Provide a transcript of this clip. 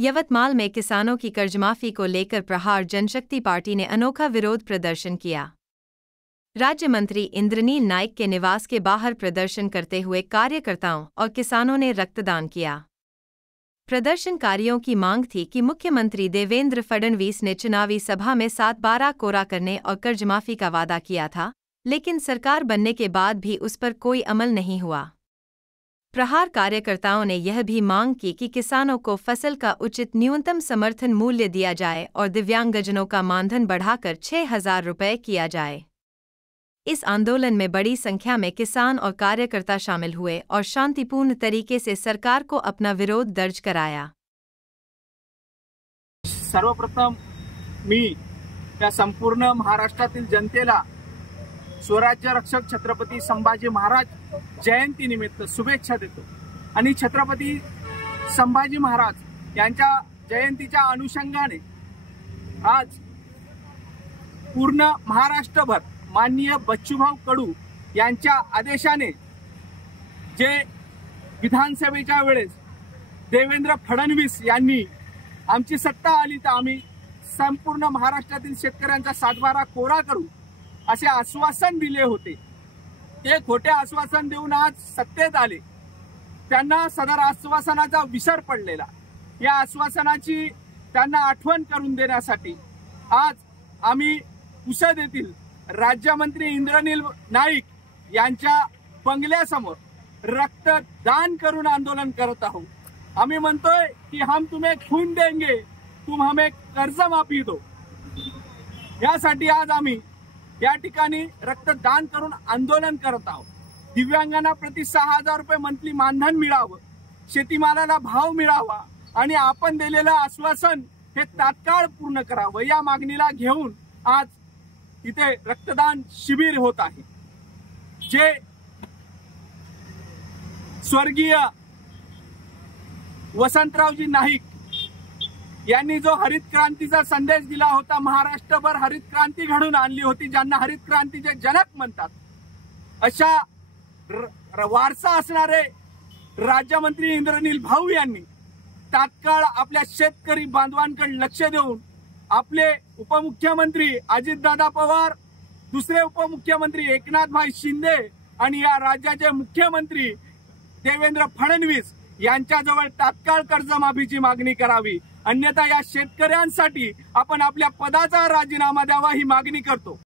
यवतमाल में किसानों की कर्जमाफी को लेकर प्रहार जनशक्ति पार्टी ने अनोखा विरोध प्रदर्शन किया। राज्य मंत्री इंद्रनील नाइक के निवास के बाहर प्रदर्शन करते हुए कार्यकर्ताओं और किसानों ने रक्तदान किया। प्रदर्शनकारियों की मांग थी कि मुख्यमंत्री देवेंद्र फडणवीस ने चुनावी सभा में 7/12 कोरा करने और कर्जमाफी का वादा किया था, लेकिन सरकार बनने के बाद भी उस पर कोई अमल नहीं हुआ। प्रहार कार्यकर्ताओं ने यह भी मांग की कि किसानों को फसल का उचित न्यूनतम समर्थन मूल्य दिया जाए और दिव्यांगजनों का मानधन बढ़ाकर 6,000 रुपये किया जाए। इस आंदोलन में बड़ी संख्या में किसान और कार्यकर्ता शामिल हुए और शांतिपूर्ण तरीके से सरकार को अपना विरोध दर्ज कराया। सर्वप्रथम मी या संपूर्ण महाराष्ट्रातील जनतेला स्वराज्य रक्षक छत्रपती संभाजी महाराज जयंती निमित्त शुभेच्छा देतो आणि छत्रपती संभाजी महाराज यांच्या जयंतीच्या अनुषंगाने आज पूर्ण महाराष्ट्रभर माननीय बच्चूभाऊ कडू यांच्या आदेशाने जे विधानसभेच्या वेळेस देवेंद्र फडणवीस यांनी आमची सत्ता आली तर आम्ही संपूर्ण महाराष्ट्रातील शेतकऱ्यांचा 7/12 कोरा करू असे आश्वासन दिले होते। ते खोटे आश्वासन देऊन आज सत्तेत आले, त्यांना सदर आश्वासनाचा विसर पडलेला। या आश्वासनाची त्यांना आठवण करून देण्यासाठी आज आम्ही पुसद येथील राज्यमंत्री इंद्रनील नाईक यांच्या बंगल्यासमोर रक्तदान करून आंदोलन करत आहोत। आम्ही म्हणतोय की हम तुम्हें खून देंगे, तुम हमें कर्जमाफी दो। यासाठी आज आम्ही या ठिकाणी रक्तदान करून आंदोलन करत आहोत। दिव्यांगांना प्रति 6,000 रुपये मंथली मानधन मिळावं, शेतीमालाला भाव मिळावा आणि आपण दिलेलं आश्वासन हे तात्काळ पूर्ण करावं, या मागणीला घेऊन आज इथे रक्तदान शिबिर होत आहे। जे स्वर्गीय वसंतरावजी नाईक यांनी जो हरित क्रांतीचा संदेश दिला होता, महाराष्ट्रभर हरित क्रांती घडून आणली होती, ज्यांना हरित क्रांतीचे जनक म्हणतात, अशा वारसा असणारे राज्यमंत्री इंद्रनील भाऊ यांनी तात्काळ आपल्या शेतकरी बांधवांकडे लक्ष देऊन आपले उपमुख्यमंत्री अजितदादा पवार, दुसरे उपमुख्यमंत्री एकनाथभाई शिंदे आणि या राज्याचे मुख्यमंत्री देवेंद्र फडणवीस यांच्याजवळ तात्काळ कर्जमाफीची मागणी करावी, अन्यथा या शेतकऱ्यांसाठी आपण आपल्या पदाचा राजीनामा द्यावा ही मागणी करतो।